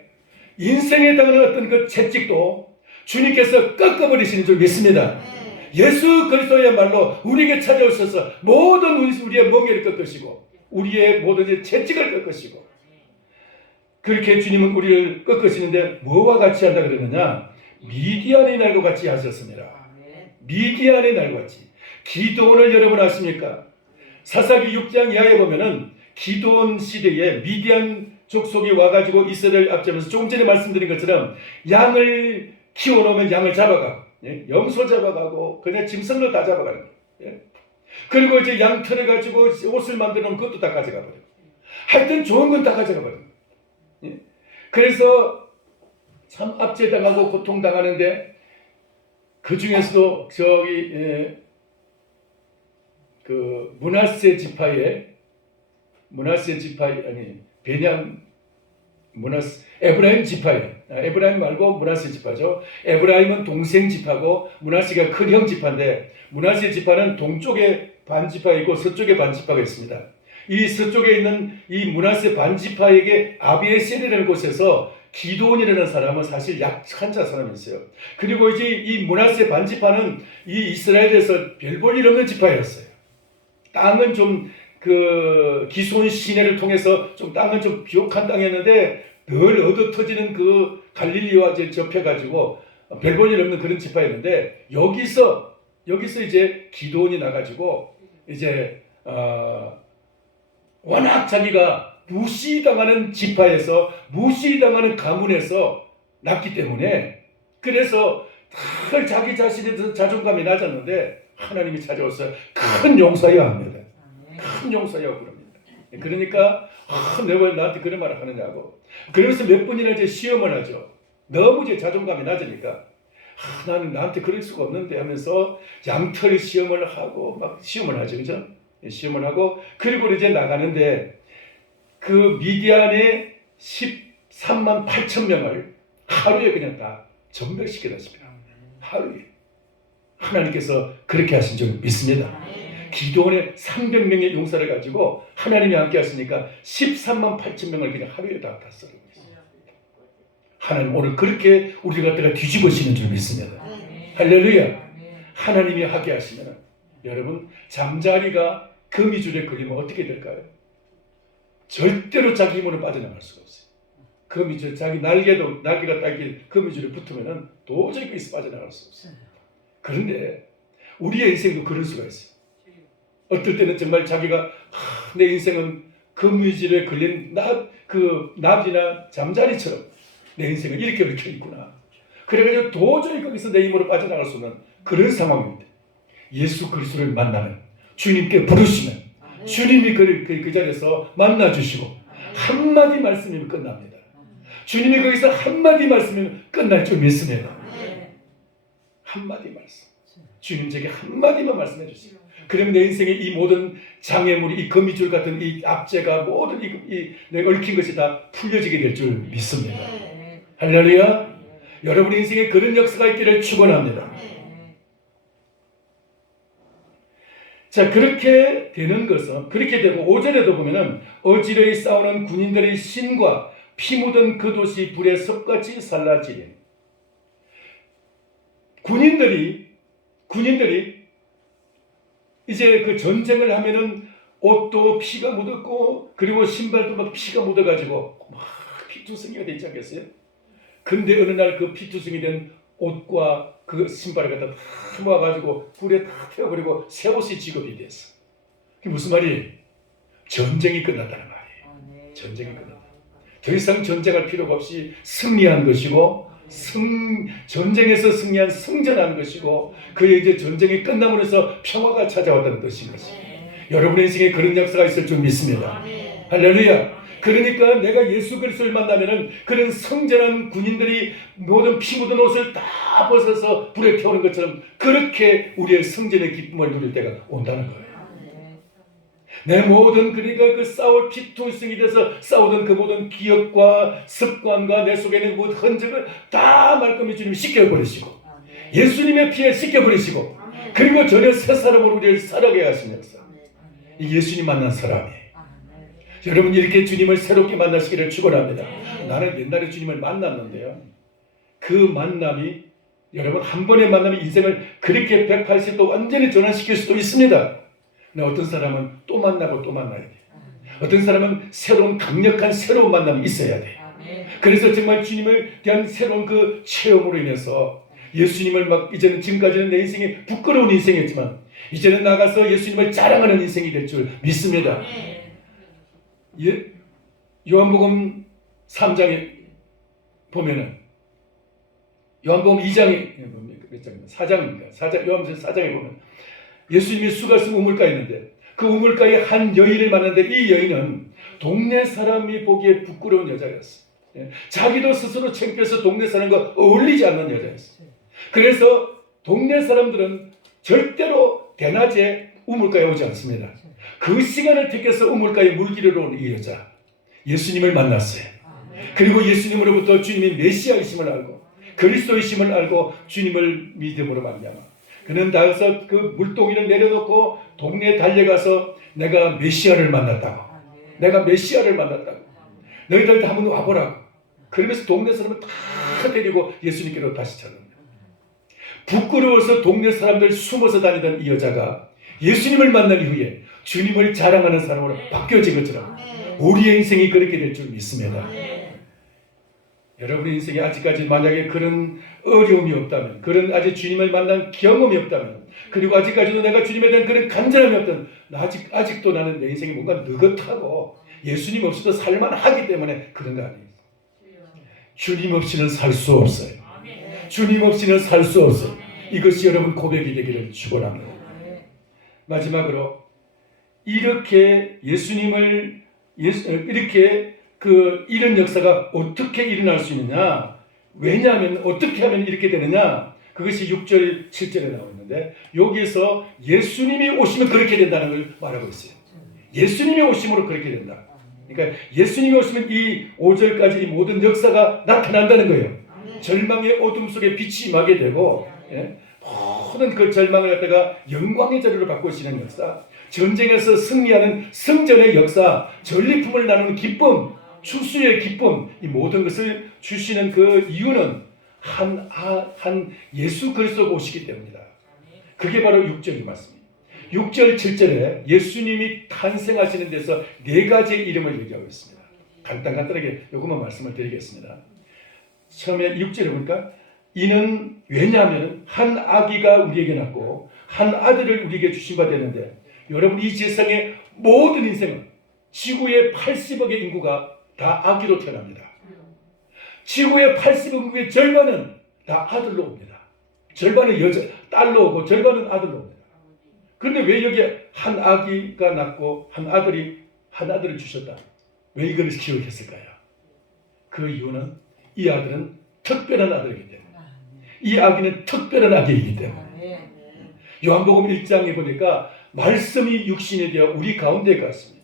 인생에 해당하는 어떤 그 채찍도 주님께서 꺾어버리시는 줄 믿습니다. 예수 그리스도야말로 우리에게 찾아오셔서 모든 우리의 멍에를 꺾으시고 우리의 모든 채찍을 꺾으시고, 그렇게 주님은 우리를 꺾으시는데 뭐와 같이 한다 그러느냐? 미디안의 날과 같이 하셨습니다. 미디안의 날과 같이. 기드온을 여러분 아십니까? 사사기 6장 이하에 보면은 기드온 시대에 미디안 족속이 와가지고 이스라엘을 앞세우면서 조금 전에 말씀드린 것처럼 양을 키워놓으면 양을 잡아가고, 염소 잡아가고 그냥 짐승도 다 잡아가는 거예요. 그리고 이제 양털을 가지고 옷을 만들어 놓으면 그것도 다 가져가 버려요. 하여튼 좋은 건 다 가져가 버려요. 그래서 참 압제당하고 고통당하는데, 그 중에서도 그 므낫세 지파의 에브라임 지파예요. 에브라임 말고 므낫세 지파죠. 에브라임은 동생 지파고 므낫세가 큰 형 지파인데, 므낫세 지파는 동쪽에 반 지파이고 서쪽에 반 지파가 있습니다. 이 서쪽에 있는 이 므낫세 반 지파에게 아비에셀이라는 곳에서 기드온이라는 사람은 사실 약한 사람이 있어요. 그리고 이제 이 므낫세 반 지파는 이 이스라엘에서 별 볼 일 없는 지파였어요. 땅은 좀 그 기손 시내를 통해서 좀 땅은 좀 비옥한 땅이었는데 늘 얻어터지는 그 갈릴리와 이제 접해가지고 별 볼 일 없는 그런 지파였는데, 여기서 이제 기드온이 나가지고 이제 워낙 자기가 무시당하는 지파에서, 무시당하는 가문에서 났기 때문에, 그래서 늘 자기 자신에 대해서 자존감이 낮았는데 하나님이 찾아오셔서 큰 용서해야 합니다. 큰 용서해야 부릅니다. 그러니까 내가 왜 나한테 그런 말을 하느냐고. 그러면서 몇 번이나 이제 시험을 하죠. 너무 이제 자존감이 낮으니까 나는 나한테 그럴 수가 없는데 하면서 양털 시험을 하고 막 시험을 하죠, 그죠? 시험을 하고, 그리고 이제 나가는데 그 미디안의 13만 8천 명을 하루에 그냥 다 전멸시켜놨습니다. 하루에. 하나님께서 그렇게 하신 줄 믿습니다. 기드온의 300명의 용사를 가지고 하나님이 함께 하시니까 13만 8천 명을 그냥 하루에 다 썰어버렸어요. 하나님 오늘 그렇게 우리 갖다가 뒤집으시는 줄 믿습니다. 할렐루야. 하나님이 하게 하시면, 여러분 잠자리가 거미줄에 걸리면 어떻게 될까요? 절대로 자기 힘으로 빠져나갈 수가 없어요. 거미줄, 자기 날개가 딱 거미줄에 붙으면 도저히 거기서 빠져나갈 수 없어요. 그런데 우리의 인생도 그럴 수가 있어요. 어떨 때는 정말 자기가 내 인생은 거미줄에 걸린 나비나 잠자리처럼 내 인생은 이렇게 얽혀 있구나. 그래가지고 도저히 거기서 내 힘으로 빠져나갈 수 없는 그런 상황입니다. 예수 그리스도를 만나면, 주님께 부르시면 주님이 그 자리에서 만나주시고 한마디 말씀이면 끝납니다. 주님이 거기서 한마디 말씀이면 끝날 줄 믿습니다. 한마디 말씀. 주님 제게 한마디만 말씀해 주시고, 그러면 내 인생의 이 모든 장애물이, 이 거미줄 같은 이 압제가, 모든 내가 얽힌 것이 다 풀려지게 될 줄 믿습니다. 할렐루야. 여러분의 인생에 그런 역사가 있기를 축원합니다. 자, 그렇게 되는 것은, 그렇게 되고 5절에도 보면은 어지러이 싸우는 군인들의 신과 피 묻은 그 도시 불에 섭같이 살라지니. 군인들이 이제 그 전쟁을 하면은 옷도 피가 묻었고, 그리고 신발도 막 피가 묻어가지고 막 피투성이가 되지 않겠어요? 근데 어느 날 그 피투성이 된 옷과 그 신발을 갖다 다 모아가지고 불에 다 태워버리고 새 옷이 지급이 됐어. 그게 무슨 말이에요? 전쟁이 끝났다는 말이에요. 전쟁이 끝났다. 더 이상 전쟁할 필요가 없이 승리한 것이고, 전쟁에서 승리한 승전한 것이고, 그의 이제 전쟁이 끝남으로 해서 평화가 찾아왔다는 뜻인 것입니다. 여러분의 인생에 그런 역사가 있을 줄 믿습니다. 할렐루야. 그러니까 내가 예수 그리스도를 만나면은 그런 성전한 군인들이 모든 피 묻은 옷을 다 벗어서 불에 태우는 것처럼 그렇게 우리의 성전의 기쁨을 누릴 때가 온다는 거예요. 내 모든 그러니까 그 싸울 피투성이 돼서 싸우던 그 모든 기억과 습관과 내 속에 있는 그 흔적을 다 말끔히 주님이 씻겨버리시고 예수님의 피에 씻겨버리시고 그리고 전혀 새 사람으로 우리를 살아가게 하시면서 이 예수님 만난 사람이에요. 여러분 이렇게 주님을 새롭게 만나시기를 축원합니다. 나는 옛날에 주님을 만났는데요. 그 만남이 여러분 한 번의 만남이 인생을 그렇게 180도 완전히 전환시킬 수도 있습니다. 근데 어떤 사람은 또 만나고 또 만나야 돼요. 어떤 사람은 새로운 강력한 새로운 만남이 있어야 돼요. 그래서 정말 주님을 대한 새로운 그 체험으로 인해서 예수님을 막 이제는 지금까지는 내 인생이 부끄러운 인생이었지만 이제는 나가서 예수님을 자랑하는 인생이 될 줄 믿습니다. 요한복음 3장에 보면은 요한복음 2장에 몇 장입니까? 4장입니까? 요한복음 4장에 보면 예수님이 수가성 우물가에 있는데 그 우물가에 한 여인을 만났는데 이 여인은 동네 사람이 보기에 부끄러운 여자였어. 자기도 스스로 창피해서 동네 사람과 어울리지 않는 여자였어. 그래서 동네 사람들은 절대로 대낮에 우물가에 오지 않습니다. 그 시간을 택해서 우물가에 물기를 온 이 여자 예수님을 만났어요. 그리고 예수님으로부터 주님이 메시아이심을 알고 그리스도이심을 알고 주님을 믿음으로 만나면 그는 나가서 그 물동이를 내려놓고 동네에 달려가서 내가 메시아를 만났다고 내가 메시아를 만났다고 너희들 한번 와보라고 그러면서 동네 사람을 다 데리고 예수님께로 다시 찾아옵니다. 부끄러워서 동네 사람들 숨어서 다니던 이 여자가 예수님을 만난 이후에 주님을 자랑하는 사람으로 바뀌어진 것처럼 우리의 인생이 그렇게 될 줄 믿습니다. 여러분의 인생에 아직까지 만약에 그런 어려움이 없다면 그런 아직 주님을 만난 경험이 없다면 그리고 아직까지도 내가 주님에 대한 그런 간절함이 없던 아직도 나는 내 인생이 뭔가 느긋하고 예수님 없이도 살만하기 때문에 그런 거 아니에요. 주님 없이는 살 수 없어요. 주님 없이는 살 수 없어요. 이것이 여러분 고백이 되기를 축원합니다. 마지막으로 이렇게 예수님을 이렇게 이런 역사가 어떻게 일어날 수 있느냐? 왜냐하면 어떻게 하면 이렇게 되느냐? 그것이 6절, 7절에 나와 있는데 여기에서 예수님이 오시면 그렇게 된다는 걸 말하고 있어요. 예수님이 오심으로 그렇게 된다. 그러니까 예수님이 오시면 이 5절까지 이 모든 역사가 나타난다는 거예요. 절망의 어둠 속에 빛이 임하게 되고 모든 그 절망을 갖다가 영광의 자리로 바꾸시는 역사, 전쟁에서 승리하는 승전의 역사, 전리품을 나누는 기쁨, 추수의 기쁨, 이 모든 것을 주시는 그 이유는 한 예수 그리스도가 오시기 때문이다. 그게 바로 6절의 말씀입니다. 6절, 7절에 예수님이 탄생하시는 데서 4가지의 이름을 얘기하고 있습니다. 간단하게 요것만 말씀을 드리겠습니다. 처음에 6절에 보니까 이는 왜냐하면 한 아기가 우리에게 낳고 한 아들을 우리에게 주신 바 되는데 여러분 이 세상의 모든 인생은 지구의 80억의 인구가 다 아기로 태어납니다. 지구의 80억 인구의 절반은 다 아들로 옵니다. 절반은 딸로 오고 절반은 아들로 옵니다. 그런데 왜 여기에 한 아기가 낳고 한 아들을 주셨다? 왜 이걸 기억했을까요? 그 이유는 이 아들은 특별한 아들이기 때문에 이 아기는 특별한 아기이기 때문에 요한복음 1장에 보니까 말씀이 육신이 되어 우리 가운데 갔습니다.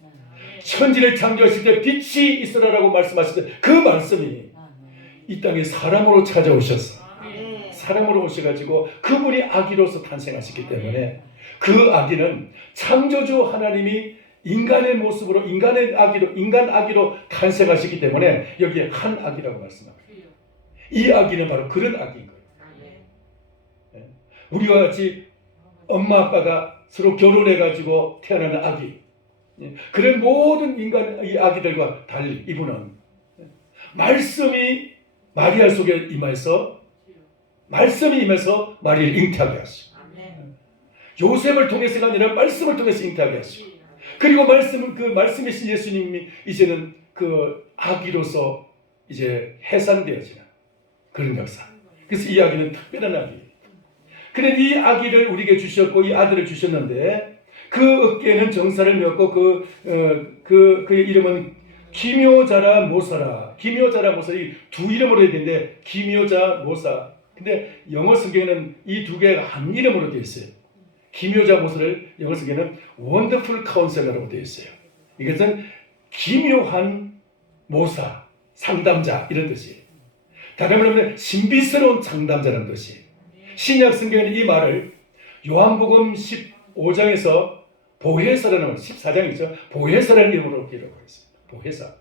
천지를 창조하실 때 빛이 있으라라고 말씀하실 때 그 말씀이 이 땅에 사람으로 찾아오셨어. 사람으로 오셔가지고 그분이 아기로서 탄생하셨기 때문에 그 아기는 창조주 하나님이 인간의 모습으로 인간 아기로 탄생하시기 때문에 여기에 한 아기라고 말씀합니다. 이 아기는 바로 그런 아기인 거예요. 우리와 같이 엄마 아빠가 서로 결혼해가지고 태어나는 아기, 그런 모든 이 아기들과 달리 이분은 말씀이 마리아 속에 임해서 마리아를 잉태하게 하시고 요셉을 통해서가 아니라 말씀을 통해서 잉태하게 하시고 그리고 말씀이신 예수님이 이제는 그 아기로서 이제 해산되어지는 그런 역사. 그래서 이 아기는 특별한 아기예요. 그런데 이 아기를 우리에게 주셨고 이 아들을 주셨는데 그 어깨에는 정사를 메었고 그의 이름은 기묘자라 모사라. 기묘자라 모사 이 두 이름으로 되어 있는데 기묘자 모사. 근데 영어 성경에는 이 두 개가 한 이름으로 되어 있어요. 기묘자 모사를 영어 성경에는 원더풀 카운셀러라고 되어 있어요. 이것은 기묘한 모사, 상담자 이런 뜻이에요. 다른 말로 신비스러운 상담자라는 뜻이에요. 신약 성경에는 이 말을 요한복음 15장에서 보혜사라는 14장이죠. 보혜사라는 이름으로 기록하고 있습니다. 보혜사.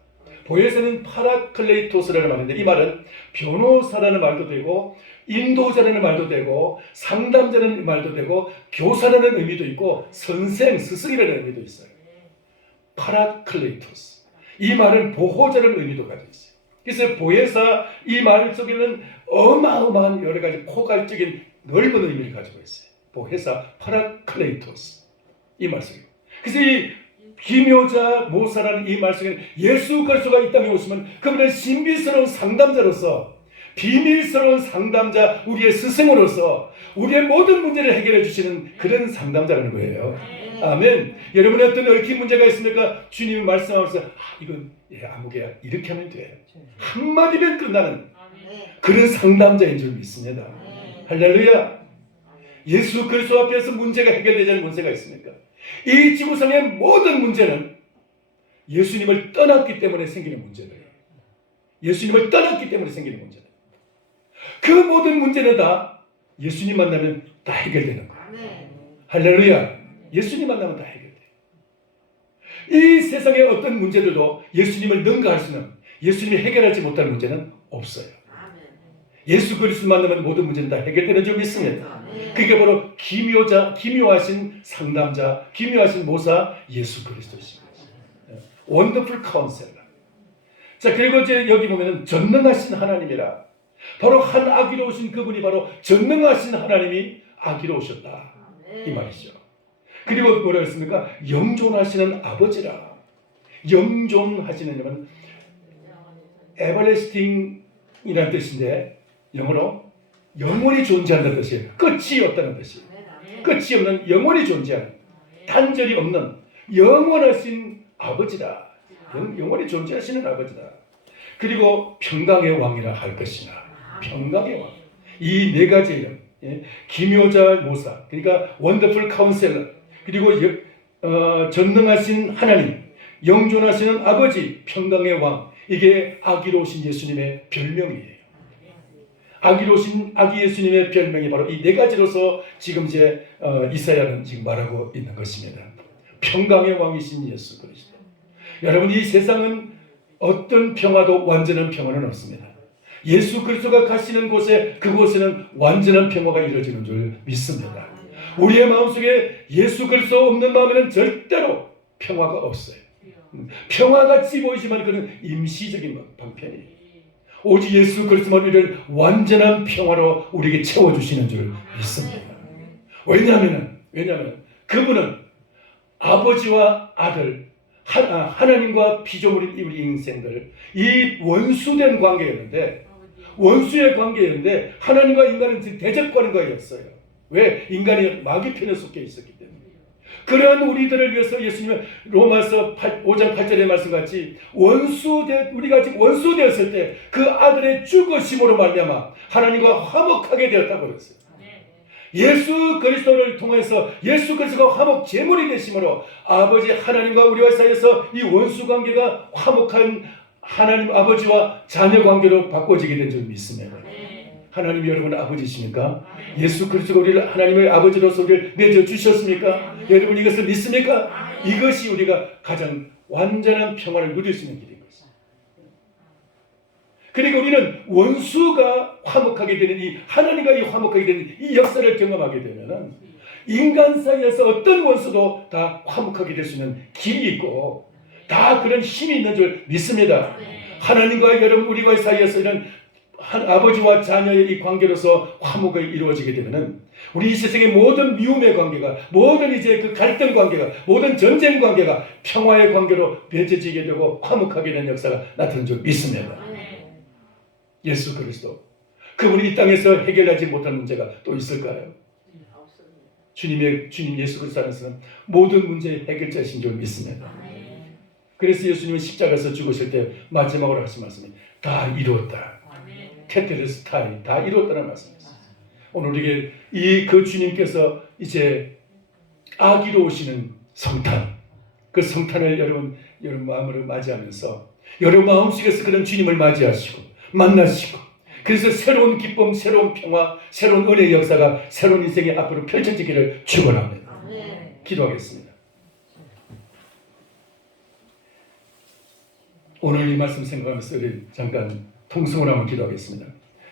보혜사는 파라클레이토스라는 말인데 이 말은 변호사라는 말도 되고 인도자라는 말도 되고 상담자라는 말도 되고 교사라는 의미도 있고 선생, 스승이라는 의미도 있어요. 파라클레이토스. 이 말은 보호자라는 의미도 가지고 있어요. 그래서 보혜사 이 말 속에는 어마어마한 여러 가지 포괄적인 넓은 의미를 가지고 있어요. 보혜사, 파라클레이토스. 이 말 속에. 그래서 이 기묘자 모사라는 이 말 속에는 예수 그리스도가 이 땅에 오시면 그분은 신비스러운 상담자로서 비밀스러운 상담자, 우리의 스승으로서 우리의 모든 문제를 해결해 주시는 그런 상담자라는 거예요. 아멘. 여러분의 어떤 얽힌 문제가 있습니까? 주님이 말씀하면서 이건 아무개야 이렇게 하면 돼. 한마디면 끝나는 그런 상담자인 줄 믿습니다. 할렐루야. 예수 그리스도 앞에서 문제가 해결되지 않는 문제가 있습니까? 이 지구상의 모든 문제는 예수님을 떠났기 때문에 생기는 문제예요. 예수님을 떠났기 때문에 생기는 문제다. 그 모든 문제는 다 예수님 만나면 다 해결되는 거예요. 할렐루야. 예수님 만나면 다 해결돼요. 이 세상의 어떤 문제들도 예수님을 능가할 수는, 예수님이 해결하지 못할 문제는 없어요. 예수 그리스도 만나면 모든 문제는 다 해결되는 줄 믿습니다. 그게 바로 기묘하신 상담자, 기묘하신 모사 예수 그리스도십니다. 원더풀 카운셀러. 자, 그리고 이제 여기 보면은 전능하신 하나님이라. 바로 한 아기로 오신 그분이 바로 전능하신 하나님이 아기로 오셨다. 이 말이죠. 그리고 뭐라고 했습니까? 영존하시는 아버지라. 영존하시는 건 everlasting이라는 뜻인데 영어로 영원히 존재한다는 뜻이에요. 끝이 없다는 뜻이에요. 끝이 없는 영원히 존재하는 단절이 없는 영원하신 아버지다. 영원히 존재하시는 아버지다. 그리고 평강의 왕이라 할 것이나 평강의 왕. 이 네 가지 이름. 기묘자 모사. 그러니까 원더풀 카운셀러. 그리고 전능하신 하나님. 영존하시는 아버지. 평강의 왕. 이게 아기로 오신 예수님의 별명이에요. 아기로 오신 아기 예수님의 별명이 바로 이 네 가지로서 지금 이제 이사야는 지금 말하고 있는 것입니다. 평강의 왕이신 예수 그리스도. 여러분, 이 세상은 어떤 평화도 완전한 평화는 없습니다. 예수 그리스도가 가시는 곳에 그곳에는 완전한 평화가 이루어지는 줄 믿습니다. 우리의 마음속에 예수 그리스도 없는 마음에는 절대로 평화가 없어요. 평화같이 보이지만 그는 임시적인 방편이에요. 오직 예수 그리스도만 우리를 완전한 평화로 우리에게 채워주시는 줄 믿습니다. 왜냐하면 그분은 아버지와 아들, 하나님과 피조물인 우리 인생들, 이 원수된 관계였는데, 원수의 관계였는데 하나님과 인간은 대적 관계였어요. 왜? 인간이 마귀 편에 속해 있었기 때문에. 그러한 우리들을 위해서 예수님은 로마서 5장 8절의 말씀같이 우리가 아직 원수되었을 때 그 아들의 죽으심으로 말미암아 하나님과 화목하게 되었다고 그랬어요. 예수 그리스도를 통해서 예수 그리스도가 화목 제물이 되심으로 아버지 하나님과 우리와 사이에서 이 원수 관계가 화목한 하나님 아버지와 자녀 관계로 바꿔지게 된 줄 믿습니다. 하나님이 여러분 아버지십니까? 예수 그리스도가 우리를 하나님의 아버지로서 우리를 맺어 주셨습니까? 여러분 이것을 믿습니까? 이것이 우리가 가장 완전한 평화를 누릴 수 있는 길인 것입니다. 그러니까 우리는 원수가 화목하게 되는 이 하나님과 이 화목하게 되는 이 역사를 경험하게 되면은 인간 사이에서 어떤 원수도 다 화목하게 될 수 있는 길이 있고 다 그런 힘이 있는 줄 믿습니다. 하나님과 여러분 우리와의 사이에서 이런 아버지와 자녀의 이 관계로서 화목이 이루어지게 되면은 우리 이 세상의 모든 미움의 관계가, 모든 이제 그 갈등 관계가, 모든 전쟁 관계가 평화의 관계로 맺어지게 되고 화목하게 되는 역사가 나타나는 줄 믿습니다. 예수 그리스도. 그분이 이 땅에서 해결하지 못한 문제가 또 있을까요? 주님 예수 그리스도 안에서는 모든 문제의 해결자이신 줄 믿습니다. 그래서 예수님은 십자가에서 죽으실 때 마지막으로 하신 말씀이 다 이루었다. 테텔레스타이 다 이루었다는 말씀이었어요. 오늘 우리에게 그 주님께서 이제 아기로 오시는 성탄, 그 성탄을 여러분 마음으로 맞이하면서 여러분 마음속에서 그런 주님을 맞이하시고 만나시고, 그래서 새로운 기쁨, 새로운 평화, 새로운 은혜의 역사가 새로운 인생의 앞으로 펼쳐지기를 축원합니다. 기도하겠습니다. 오늘 이 말씀 생각하면서 우리 잠깐 통성으로 한번 기도하겠습니다.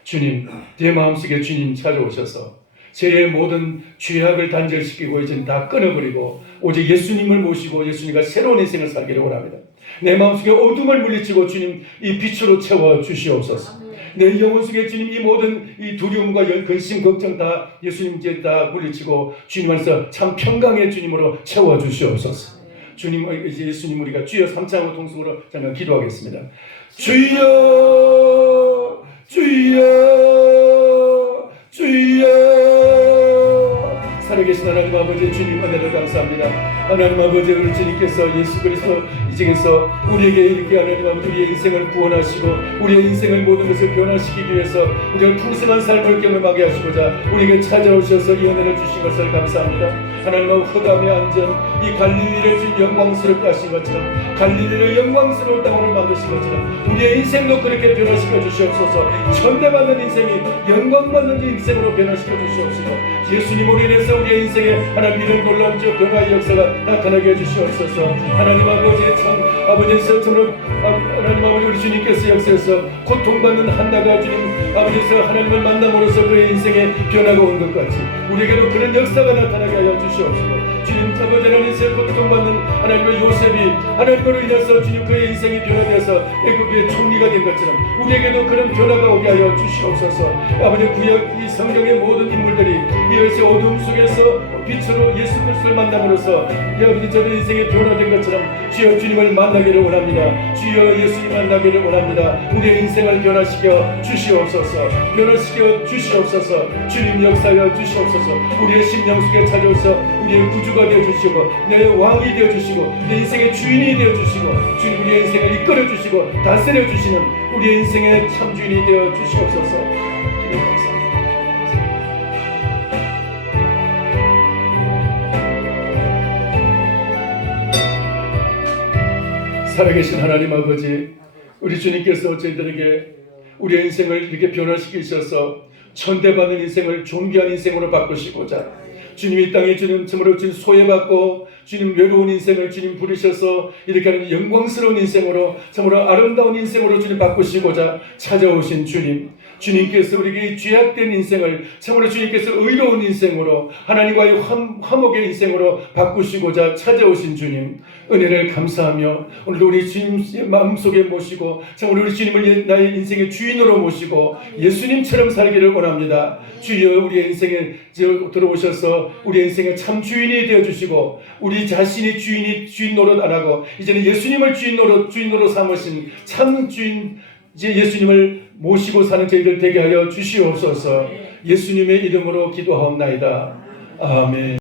주님, 제 마음속에 주님 찾아오셔서 제 모든 죄악을 단절시키고 이제는 다 끊어버리고 오직 예수님을 모시고 예수님과 새로운 인생을 살기를 원합니다. 내 마음속에 어둠을 물리치고 주님 이 빛으로 채워 주시옵소서. 내 영혼 속에 주님 이 모든 이 두려움과 근심 걱정 다 예수님 이제 다 물리치고 주님 안에서 참 평강의 주님으로 채워 주시옵소서. 주님, 이제 예수님 우리가 주여 삼창으로 통성으로 잠깐 기도하겠습니다. 주여, 주여, 주여. 살아계신 하나님 아버지 주님 은혜를 감사합니다. 하나님 아버지 우리 주님께서 예수 그리스도 이 중에서 우리에게 이렇게 하나님 아버지 우리의 인생을 구원하시고 우리의 인생의 모든 것을 변화시키기 위해서 우리가 풍성한 삶을 경험하게 하시고자 우리에게 찾아오셔서 이 은혜를 주신 것을 감사합니다. 하나님 아버지 흑암의 안전 이 갈릴리를 준 영광스럽게 하신 것처럼 갈릴리를 영광스러운 땅으로 만드신 것처럼 우리의 인생도 그렇게 변화시켜 주시옵소서. 천대받는 인생이 영광받는 인생으로 변화시켜 주시옵소서. 예수님 우리 인해서 우리의 인생에 하나님 이런 놀라운 변화의 역사가 나타나게 해주시옵소서. 하나님 아버지 참 아버지에서 저는 하나님 아버지 우리 주님께서 역사에서 고통받는 한나가 주님 아버지에서 하나님을 만남으로써 그의 인생에 변화가 온 것 같이 우리에게도 그런 역사가 나타나게 하여 주시옵소서. 주님 아버지 하나님의 고통받는 하나님의 요셉이 하나님으로 인해서 주님 그의 인생이 변화되어서 애굽의 총리가 된 것처럼 우리에게도 그런 변화가 오게 하여 주시옵소서. 아버지 구약 이 성경의 모든 인물들이 이것이 어둠 속에서 빛으로 예수 그리스도를 만남으로써 이 아버지 저의 인생이 변화된 것처럼 주여 주님을 만나기를 원합니다. 주여 예수님 만나기를 원합니다. 우리의 인생을 변화시켜 주시옵소서. 변화시켜 주시옵소서. 주님 역사하여 주시옵소서. 우리의 심령 속에 찾아오셔서 우리의 구주가 되어주시고 내 왕이 되어주시고 내 인생의 주인이 되어주시고 주님 우리의 인생을 이끌어주시고 다스려주시는 우리의 인생의 참 주인이 되어주시옵소서. 주님 감사합니다. 살아계신 하나님 아버지 우리 주님께서 저희들에게 우리의 인생을 이렇게 변화시키셔서 천대받는 인생을 존귀한 인생으로 바꾸시고자 주님 이 땅에 주님 참으로 주님 소외받고 주님 외로운 인생을 주님 부르셔서 이렇게 하는 영광스러운 인생으로 참으로 아름다운 인생으로 주님 바꾸시고자 찾아오신 주님, 주님께서 우리에게 죄악된 인생을 참으로 주님께서 의로운 인생으로 하나님과의 화목의 인생으로 바꾸시고자 찾아오신 주님 은혜를 감사하며 오늘 우리 주님 마음속에 모시고 참으로 우리 주님을 나의 인생의 주인으로 모시고 예수님처럼 살기를 원합니다. 주여 우리의 인생에 들어오셔서 우리의 인생의 참 주인이 되어주시고 우리 자신이 주인 노릇 안 하고 이제는 예수님을 주인으로 삼으신 참 주인 이제 예수님을 모시고 사는 저희들 되게 하여 주시옵소서. 예수님의 이름으로 기도하옵나이다. 아멘.